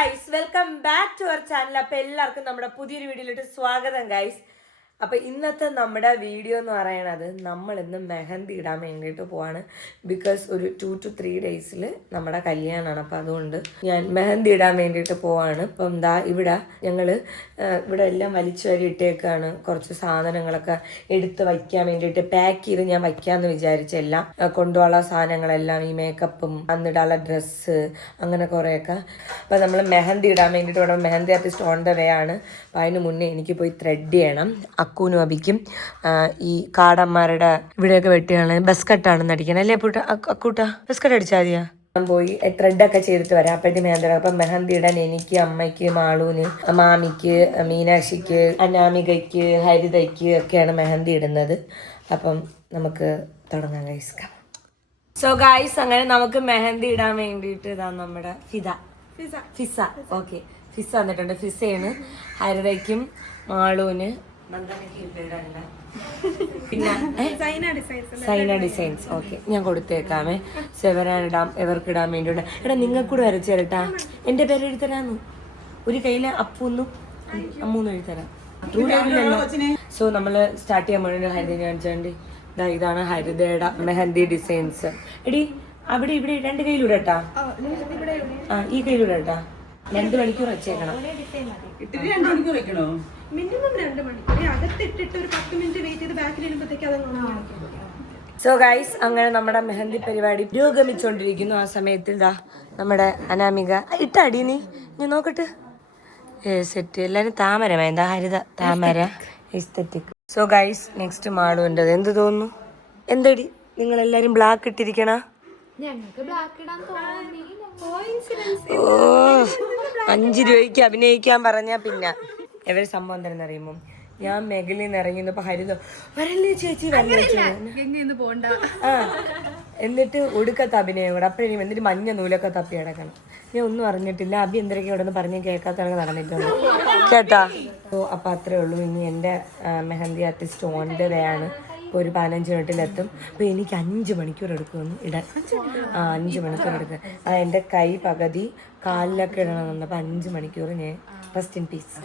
Guys, welcome back to our channel. അപ്പോൾ എല്ലാവർക്കും നമ്മുടെ പുതിയൊരു വീഡിയോയിലോട്ട് സ്വാഗതം ഗൈസ്. അപ്പോൾ ഇന്നത്തെ നമ്മുടെ വീഡിയോ എന്ന് പറയുന്നത് നമ്മൾ ഇന്ന് മെഹന്തി ഇടാൻ വേണ്ടിയിട്ട് പോവാണ്. ബിക്കോസ് ഒരു 2 to 3 ഡേയ്സിൽ നമ്മുടെ കല്യാണമാണ്. അപ്പോൾ അതുകൊണ്ട് ഞാൻ മെഹന്തി ഇടാൻ വേണ്ടിയിട്ട് പോവാണ്. അപ്പം എന്താ ഇവിടെ ഞങ്ങൾ ഇവിടെ എല്ലാം വലിച്ചു വരി ഇട്ടേക്കാണ്. കുറച്ച് സാധനങ്ങളൊക്കെ എടുത്ത് വയ്ക്കാൻ വേണ്ടിയിട്ട് പാക്ക് ചെയ്ത് ഞാൻ വയ്ക്കാമെന്ന് വിചാരിച്ചെല്ലാം കൊണ്ടുപോകാനുള്ള സാധനങ്ങളെല്ലാം, ഈ മേക്കപ്പും അന്നിടാനുള്ള ഡ്രസ്സ്, അങ്ങനെ കുറേയൊക്കെ. അപ്പോൾ നമ്മൾ മെഹന്തി ഇടാൻ വേണ്ടിയിട്ട് ഇവിടെ mehndi artist on the way ആണ്. അപ്പോൾ അതിന് മുന്നേ എനിക്ക് പോയി ത്രെഡ് ചെയ്യണം. അക്കൂനും അബിക്കും ഈ കാടന്മാരുടെ ഇവിടെയൊക്കെ വെട്ടിയാണ്. ബസ് കട്ടാണെന്ന് അടിക്കണം അല്ലേ അക്കൂട്ട? ബസ് കട്ട് അടിച്ചാൽ മതിയാ? ഞാൻ പോയി ത്രെഡൊക്കെ ചെയ്തിട്ട് വരാം. അപ്പോഴത്തെ മെഹന്തി ഇടാം. അപ്പം മെഹന്തി ഇടാൻ എനിക്ക്, അമ്മയ്ക്ക്, മാളൂന്, മാമിക്ക്, മീനാക്ഷിക്ക്, അനാമികയ്ക്ക്, ഹരിതയ്ക്ക് ഒക്കെയാണ് മെഹന്തി ഇടുന്നത്. അപ്പം നമുക്ക് തുടങ്ങാം ഗൈസ്. സോ ഗൈസ്, അങ്ങനെ നമുക്ക് മെഹന്തി ഇടാൻ വേണ്ടിയിട്ട് ഇതാ നമ്മുടെ ഫിസ ഓക്കെ, ഫിസ വന്നിട്ടുണ്ട്. ഫിസയാണ് ഹരിതയ്ക്കും മാളൂന് പിന്നെ സൈന ഡിസൈൻസ് ഓക്കെ ഞാൻ കൊടുത്തേക്കാമേ. എവർക്ക് ഇടാൻ വേണ്ടിയിട്ട്. എടാ നിങ്ങൾക്ക് കൂടെ വരച്ചു തരട്ടാ. എൻ്റെ പേര് എഴുതരാന്ന്. ഒരു കയ്യില് അപ്പൂന്നും അമ്മൂന്നും എഴുതരാം. സോ നമ്മൾ സ്റ്റാർട്ട് ചെയ്യാൻ വേണ്ടി ഹരിത കാണിച്ചോണ്ട് ഇതാണ് ഹരിതയുടെ മെഹന്തി ഡിസൈൻസ്. എടി അവിടെ ഇവിടെ 2 കയ്യിലൂടെട്ടാ. ഈ കയ്യിലൂടെട്ടാ. 2 മണിക്കൂർ വെച്ചേക്കണം. മിനിമം 2 മണിക്കൂർ അകത്തിട്ടിട്ട് ഒരു 10 മിനിറ്റ് വെയിറ്റ് ചെയ്ത് ബാക്കിൽ വരുമ്പോഴത്തേക്ക് അത്. സോ ഗൈസ്, അങ്ങനെ നമ്മുടെ മെഹന്തി പരിപാടി പുരോഗമിച്ചുകൊണ്ടിരിക്കുന്നു. ആ സമയത്തിൽ ഇതാ നമ്മുടെ അനാമിക ഇട്ടടി നീ ഞാൻ നോക്കട്ടെ. സെറ്റ് എല്ലാവരും താമര വേണ്ട, ഹരിത താമര എസ്തെറ്റിക്. സോ ഗൈസ്, നെക്സ്റ്റ് മാളുണ്ട്. എന്ത് തോന്നുന്നു? എന്തടി നിങ്ങളെല്ലാരും ബ്ലാക്ക് ഇട്ടിരിക്കണ? ഓ 5 രൂപയ്ക്ക് അഭിനയിക്കാൻ പറഞ്ഞാ പിന്നെ എവര് സംഭവം എന്താണെന്ന് അറിയുമ്പോ, ഞാൻ മെഗലിൽ നിന്ന് ഇറങ്ങിയപ്പോ ഹരിത വരല്ലേ ചേച്ചി വരല്ലേ എന്നിട്ട് ഒടുക്കത്തെ അഭിനയം കൂടെ. അപ്പഴേ എന്നിട്ട് മഞ്ഞ നൂലൊക്കെ തപ്പി അടക്കണം. ഞാൻ ഒന്നും അറിഞ്ഞിട്ടില്ല. അഭി എന്തൊക്കെ ഇവിടെ നിന്ന് പറഞ്ഞ് കേൾക്കാത്തവർക്ക് നടന്നിട്ടുണ്ട് കേട്ടാ. അപ്പൊ അത്രേ ഉള്ളൂ. ഇനി എൻ്റെ mehndi artist on the way ആണ്. ഇപ്പോൾ ഒരു 15 മിനിറ്റിലെത്തും. അപ്പോൾ എനിക്ക് 5 മണിക്കൂർ എടുക്കുമെന്ന് ഇടാൻ. 5 മണിക്കൂർ എടുക്കുക. എൻ്റെ കൈ പകുതി കാലിലൊക്കെ ഇടണമെന്ന്. അപ്പോൾ 5 മണിക്കൂർ ഞാൻ rest in peace.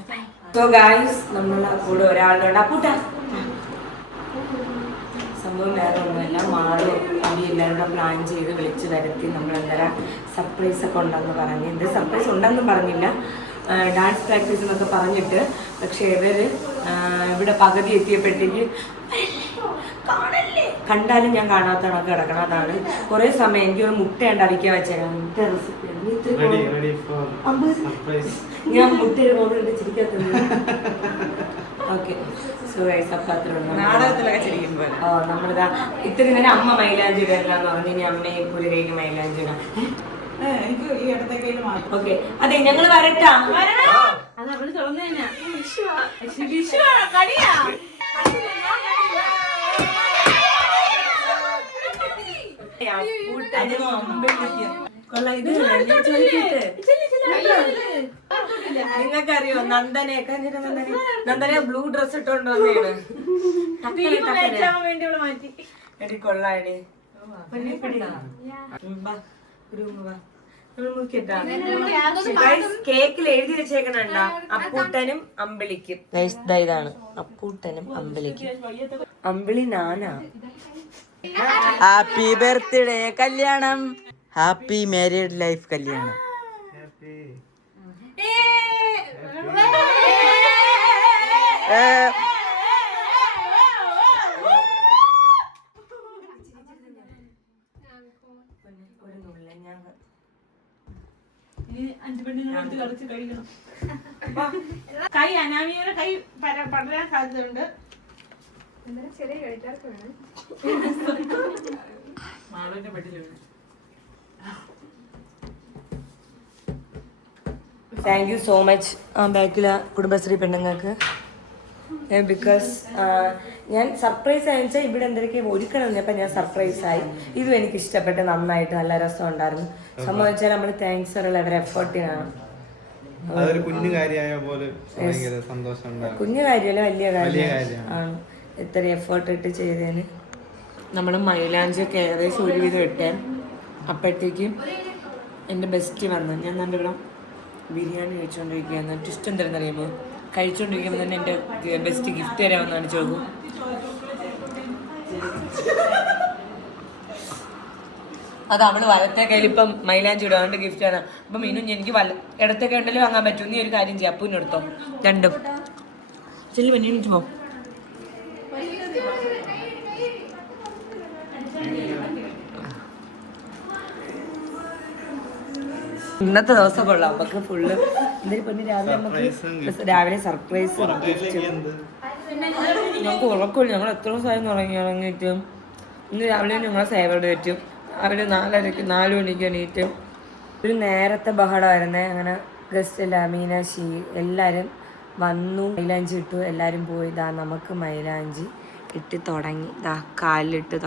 So guys, നമ്മളെ കൂടെ ഒരാളുണ്ട്. അപ്പൂട്ട സംഭവം വേറെ ഒന്നുമില്ല. മാളും അബി എല്ലാവരും പ്ലാൻ ചെയ്ത് വിളിച്ച് വരുത്തി നമ്മളെന്തായാലും സർപ്രൈസ് ഒക്കെ ഉണ്ടെന്ന് പറഞ്ഞ്. എന്ത് സർപ്രൈസ് ഉണ്ടെന്നും പറഞ്ഞില്ല, ഡാൻസ് പ്രാക്ടീസ് എന്നൊക്കെ പറഞ്ഞിട്ട്. പക്ഷെ ഇവര് ഇവിടെ പകുതി എത്തിയപ്പോഴത്തേക്ക് കണ്ടാലും ഞാൻ കാണാത്തണൊക്കെ കിടക്കണം. അതാണ് കുറെ സമയം എനിക്ക് മുട്ട ഉണ്ടാവിക്കാൻ വെച്ചേക്കാം. ഞാൻ മുട്ടയുടെ മോഡൽ ചിരിക്കാത്ത ഓക്കെ. സോ ഗൈസ്, അപ്പം നമ്മളിതാ ഇത്തിരി നേരം അമ്മ മൈലാഞ്ചി ഇടാന്ന് പറഞ്ഞു. ഇനി അമ്മയെ ഒരു കയ്യിൽ മൈലാഞ്ചി ഇടാം. ഓക്കെ, അതെ ഞങ്ങൾ വരട്ടാ. നിങ്ങൾക്കറിയോ നന്ദനെ ബ്ലൂ ഡ്രസ് ഇട്ടോണ്ട് വന്നേണ്. എടി കൊള്ളാടി. കേക്കിൽ എഴുതി വെച്ചേക്കണണ്ട അപ്പൂട്ടനും അമ്പിളിക്കും. ഇതാണ് അപ്പൂട്ടനും അമ്പിളിക്കും. അമ്പിളി നാനാ. ഹാപ്പി ബർത്ത്ഡേ കല്യാണം, ഹാപ്പി മാരീഡ് ലൈഫ് കല്യാണം. കൈ അനാമിയുടെ കൈ പടരാൻ സാധ്യതയുണ്ട്. ചെറിയ കഴിക്കാർക്ക് വേണം. താങ്ക് യു സോ മച്ച് ബാക്കിലെ കുടുംബശ്രീ പെണ്ണുങ്ങൾക്ക്. ബിക്കോസ് ഞാൻ സർപ്രൈസ് ആയിച്ചാൽ ഇവിടെ എന്തൊക്കെ ഒരുക്കണം. അപ്പം ഞാൻ സർപ്രൈസായി. ഇതും എനിക്ക് ഇഷ്ടപ്പെട്ട് നന്നായിട്ട് നല്ല രസം ഉണ്ടായിരുന്നു. സംഭവിച്ചാൽ നമ്മൾ താങ്ക്സ് ഉള്ള അവരുടെ എഫേർട്ടിനാണ്. കുഞ്ഞു കാര്യമല്ല, വലിയ കാര്യമാണ്. ഇത്ര എഫേർട്ട് ഇട്ട് ചെയ്തതിന്. നമ്മൾ മൈലാഞ്ചിയൊക്കെ ഏകദേശം ഒരുവിധം ഇട്ടേ. അപ്പോഴത്തേക്കും എൻ്റെ ബെസ്റ്റ് വന്നു. ഞാൻ നല്ല ബിരിയാണി കഴിച്ചുകൊണ്ടിരിക്കുകയാണ്. ട്വിസ്റ്റ് എന്താണെന്നറിയുമോ? കഴിച്ചുകൊണ്ടിരിക്കുമ്പോൾ തന്നെ എൻ്റെ ബെസ്റ്റ് ഗിഫ്റ്റ് തരാമെന്ന് കാണിച്ചു നോക്കും. അത് അവള് വലത്തെ കയ്യിൽ ഇപ്പം മൈലാഞ്ചി ഇടാണ്ട് ഗിഫ്റ്റാണ്. അപ്പം മീനു എനിക്ക് ഇടത്തെ കയ്യിൽ വാങ്ങാൻ പറ്റും. നീ ഒരു കാര്യം ചെയ്യാം, അപ്പൂന് എടുത്തോ രണ്ടും. ചെല്ലു പെണ്ണിട്ട് പോ. ഇന്നത്തെ ദിവസം കൊള്ളാം. നമുക്ക് ഫുള്ള് എന്തൊരു പൊന്നി രാവിലെ സർപ്രൈസ് ഞങ്ങൾക്ക് ഉറക്കമില്ല. ഞങ്ങൾ എത്ര ദിവസമായിരുന്നു ഇറങ്ങിയിട്ട്. ഇന്ന് രാവിലെ ഞങ്ങളെ സേവയുടെ പറ്റും. രാവിലെ 4 മണിക്ക് എണീറ്റ് ഒരു നേരത്തെ ബഹളമായിരുന്നേ. അങ്ങനെ ഗസ്റ്റ് ഇല്ല, മീനാക്ഷി എല്ലാവരും വന്നു, മൈലാഞ്ചി ഇട്ടു, എല്ലാവരും പോയി. നമുക്ക് മൈലാഞ്ചി ഇട്ട് തുടങ്ങി. കാലിലിട്ട്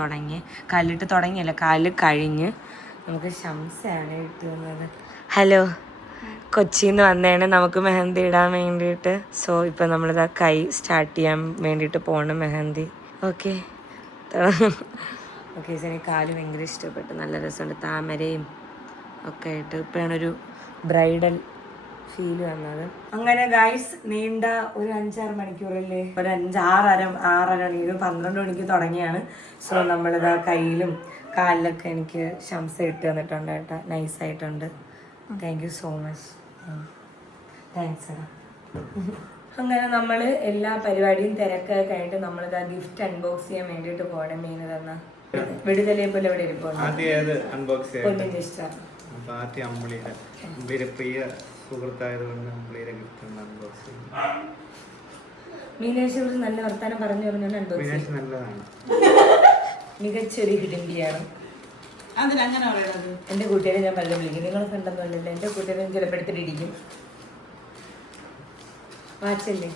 തുടങ്ങിയല്ല, കാലിൽ കഴിഞ്ഞ് നമുക്ക് ശംസയാണ് ഇട്ട് തന്നത്. ഹലോ, കൊച്ചിന്ന് വന്നേണ് നമുക്ക് മെഹന്തി ഇടാൻ വേണ്ടിയിട്ട്. സോ ഇപ്പം നമ്മളിതാ കൈ സ്റ്റാർട്ട് ചെയ്യാൻ വേണ്ടിയിട്ട് പോകണം മെഹന്തി. Okay okay. എനിക്ക് കാല് ഭയങ്കര ഇഷ്ടപ്പെട്ടു, നല്ല രസമുണ്ട്. താമരയും ഒക്കെ ആയിട്ട് ഇപ്പോഴാണ് ഒരു ബ്രൈഡൽ ഫീൽ വന്നത്. അങ്ങനെ ഗൈസ് നീണ്ട ഒരു 5-6 മണിക്കൂറല്ലേ, ഒരു 6:30 മണിക്ക് 12 മണിക്ക് തുടങ്ങിയാണ്. സോ നമ്മളിതാ കയ്യിലും കാലിലൊക്കെ എനിക്ക് ശംസ ഇട്ട് തന്നിട്ടുണ്ട് കേട്ടോ. നൈസായിട്ടുണ്ട്. Thank you so much. Thanks. അങ്ങനെ നമ്മൾ എല്ലാ പരിപാടിയും തിരക്കൊക്കെ കഴിഞ്ഞിട്ട് നമ്മളിതാ ഗിഫ്റ്റ് അൺബോക്സ് ചെയ്യാൻ വേണ്ടിയിട്ട് പോകണം. മീന് തന്ന വിടുതലയെ പോലെ ഇവിടെ ഇരിപ്പുണ്ട്. പൊന്നിന്റെ ഇഷ്ടം മീനാക്ഷി കുറിച്ച് നല്ല വർത്താനം പറഞ്ഞു മികച്ചൊരു ഹിഡിന്റെയാണ്. എന്റെ കൂട്ടുകാരെ ഞാൻ പലരും വിളിക്കും. നിങ്ങളെ കണ്ടെന്നല്ലോ. എന്റെ കൂട്ടുകാരെ ചിലപ്പോൾ എടുത്തിട്ടിരിക്കും. വാച്ചല്ലേ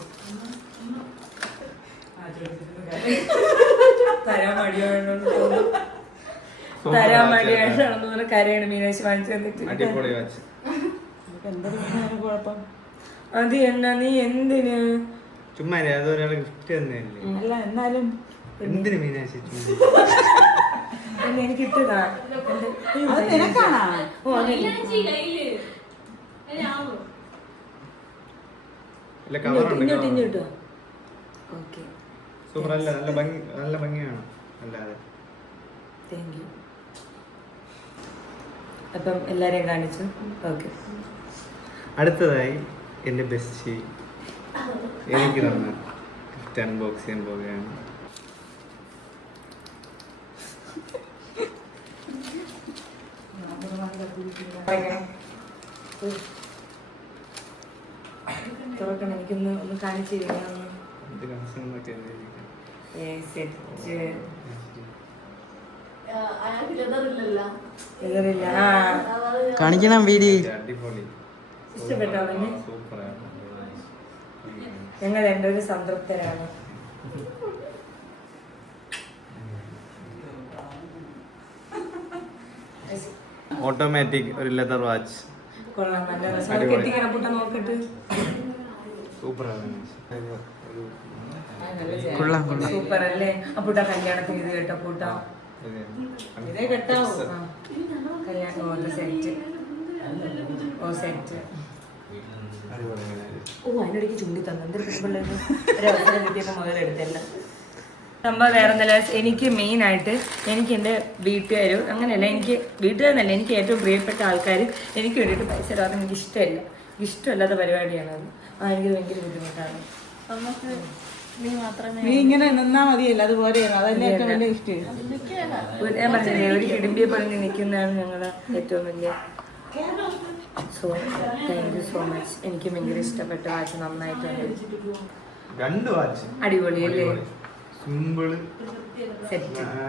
തരാൻ മടിയാണെന്ന് പറഞ്ഞ കരയാണ് മീനാക്ഷി വാങ്ങിച്ചു തന്നിട്ട്. കുഴപ്പം അത് എന്നാ നീ എന്തിന് ചുമ്മാ അതൊരാളെ ഗിഫ്റ്റ് തന്നെയല്ലേ. അല്ല എന്നാലും എന്തിനു മീനാക്ഷി എനിക്ക് ഇട്ടതാ. ഇങ്ങോട്ടോ. ഓക്കെ, സൂപ്പർ അല്ല, നല്ല ഭംഗിയാണ്. അല്ലാതെ താങ്ക് യു. അപ്പം എല്ലാരെയും കാണിച്ചു. ഓക്കെ, അടുത്തതായി എൻ്റെ ബെസ്റ്റ് എനിക്ക് തന്ന ഗിഫ്റ്റ് അൺബോക്സ് ചെയ്യാൻ പോവുകയാണ്. തുറക്കണം, എനിക്കൊന്ന് ഒന്ന് കാണിച്ചിരിക്കണം. കാണിക്കണം വീഡിയോ. അടിപൊളി, ഇഷ്ടപ്പെട്ടോ? ഞങ്ങൾ രണ്ടുപേരും സംതൃപ്തരാണ്. ഓട്ടോമാറ്റിക് ഒരു ലെതർ വാച്ച്. കൊള്ളാം, നല്ല രസം. കെട്ടിക്കണം പുട്ട നോക്കിട്ട്. സൂപ്പർ അല്ലേ? അപ്പൂട്ട കല്യാണത്തിന് ഇത് കേട്ടോ പൂട്ട. ഇതേ കേട്ടോ കല്യാണം. സെറ്റ്. അതിനിടയ്ക്ക് ചുണ്ടി തന്നെ ഒരവസരം കിട്ടിയപ്പോൾ മുതലെടുത്തല്ല. സംഭവം വേറെ ഒന്നല്ല. എനിക്ക് മെയിനായിട്ട് എനിക്ക് എൻ്റെ വീട്ടുകാരും അങ്ങനെയല്ല, എനിക്ക് വീട്ടുകാരെന്നല്ല, എനിക്ക് ഏറ്റവും പ്രിയപ്പെട്ട ആൾക്കാർ എനിക്ക് വേണ്ടിയിട്ട് പൈസ തരാതെ എനിക്ക് ഇഷ്ടമല്ല. ഇഷ്ടമല്ലാത്ത പരിപാടിയാണത്. എനിക്ക് ഭയങ്കര ബുദ്ധിമുട്ടാണ്. നീ ഇങ്ങനെ നിന്നാ മതിയല്ലോ, അതുപോലെ അതല്ലേ ഏറ്റവും വലിയ ഗിഫ്റ്റ്. ഞാൻ പറഞ്ഞില്ലേ, ഒരു കിടുമ്പിയെ പറഞ്ഞ് നിൽക്കുന്നതാണ് ഞങ്ങളുടെ ഏറ്റവും വലിയ. So thank you so much. എനിക്ക് ഭയങ്കര ഇഷ്ടപ്പെട്ട വാച്ച്. നന്നായിട്ടുണ്ട്. അടിപൊളി അല്ലേ? സിമ്പിള് സെറ്റ് ആണ്.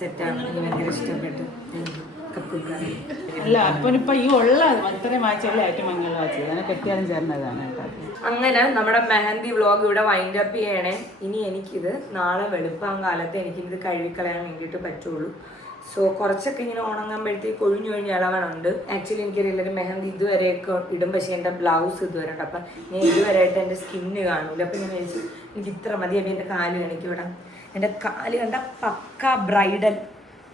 സെറ്റാണ്. എനിക്ക് ഭയങ്കര ഇഷ്ടപ്പെട്ടു. അല്ല അപ്പനിപ്പോ ഈ ഉള്ള ഇത്രയും വാച്ചല്ലേ ഏറ്റവും മംഗള വാച്ച്. അതിനെ കെട്ടിയാലും ചേർന്നതാണ്. അങ്ങനെ നമ്മുടെ മെഹന്തി വ്ളോഗ് ഇവിടെ വൈൻഡ് അപ്പ് ചെയ്യണേ. ഇനി എനിക്കിത് നാളെ വെളുപ്പാൻ കാലത്ത് എനിക്കിത് കഴുകിക്കളയാൻ വേണ്ടിയിട്ട് പറ്റുള്ളൂ. സോ കുറച്ചൊക്കെ ഇങ്ങനെ ഉണങ്ങുമ്പോഴത്തേക്ക് ഒഴിഞ്ഞു ഇളവണുണ്ട്. ആക്ച്വലി എനിക്കറിയില്ല മെഹന്തി ഇതുവരെയൊക്കെ ഇടും, പക്ഷേ എൻ്റെ ബ്ലൗസ് ഇതുവരെ ഉണ്ട്. അപ്പം ഞാൻ ഇതുവരെയായിട്ട് എൻ്റെ സ്കിന്ന് കാണൂല. അപ്പം ഞാൻ വിചാരിച്ചു എനിക്ക് ഇത്ര മതി. അപ്പം എൻ്റെ കാല് കാണിക്കും. ഇവിടെ എൻ്റെ കാല് കണ്ട പക്ക ബ്രൈഡൽ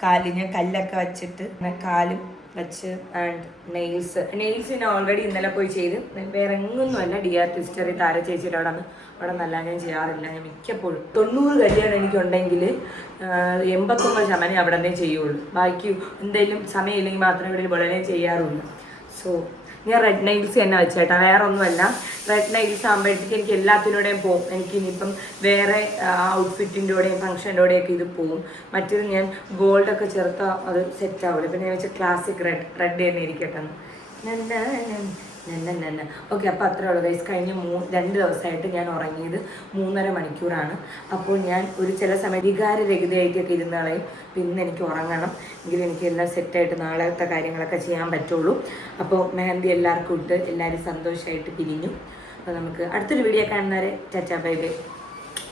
കാലിന് കല്ലൊക്കെ വെച്ചിട്ട് കാലും വെച്ച് ആൻഡ് നെയിൽസിന് ഓൾറെഡി ഇന്നലെ പോയി ചെയ്ത്. വേറെ എങ്ങൊന്നുമല്ല, ഡി ആർട്ടിസ്റ്ററി താര ചേച്ചിയുടെ അവിടെ നല്ല ഞാൻ ചെയ്യാറില്ല. ഞാൻ മിക്കപ്പോഴും 90 കല്യാണം എനിക്കുണ്ടെങ്കിൽ 89% അവിടെ തന്നെ ചെയ്യുള്ളൂ. ബാക്കി എന്തെങ്കിലും സമയമില്ലെങ്കിൽ മാത്രമേ ഇവിടെ വളരെ ചെയ്യാറുള്ളൂ. സോ ഞാൻ റെഡ് നൈൽസ് തന്നെ വെച്ചേട്ടാ, വേറെ ഒന്നുമല്ല. റെഡ് നൈൽസ് ആകുമ്പോഴത്തേക്ക് എനിക്ക് എല്ലാത്തിനോടെയും പോകും. എനിക്ക് ഇനിയിപ്പം വേറെ ഔട്ട്ഫിറ്റിൻ്റെ കൂടെയും ഫംഗ്ഷൻ്റെ കൂടെയൊക്കെ ഇത് പോവും. മറ്റേത് ഞാൻ ഗോൾഡൊക്കെ ചേർത്താൽ അത് സെറ്റ് ആവില്ല. പിന്നെ ഞാൻ വെച്ചാൽ ക്ലാസിക് റെഡ് തന്നെ ഇരിക്കട്ടെ. ഓക്കെ, അപ്പോൾ അത്രേ ഉള്ളൂ ഗൈസ്. കഴിഞ്ഞ 2 ദിവസമായിട്ട് ഞാൻ ഉറങ്ങിയത് 3.5 മണിക്കൂറാണ്. അപ്പോൾ ഞാൻ ചില സമയം വികാരരഹിതമായിട്ടൊക്കെ ഇരുന്നാളെയും പിന്നെ എനിക്ക് ഉറങ്ങണം, എങ്കിലും എനിക്ക് എല്ലാം സെറ്റായിട്ട് നാളത്തെ കാര്യങ്ങളൊക്കെ ചെയ്യാൻ പറ്റുള്ളൂ. അപ്പോൾ മെഹന്തി എല്ലാവർക്കും ഇട്ട് എല്ലാവരും സന്തോഷമായിട്ട് പിരിഞ്ഞു. അപ്പോൾ നമുക്ക് അടുത്തൊരു വീഡിയോ കാണുന്നവരെ ടാറ്റാ ബൈ ബൈ.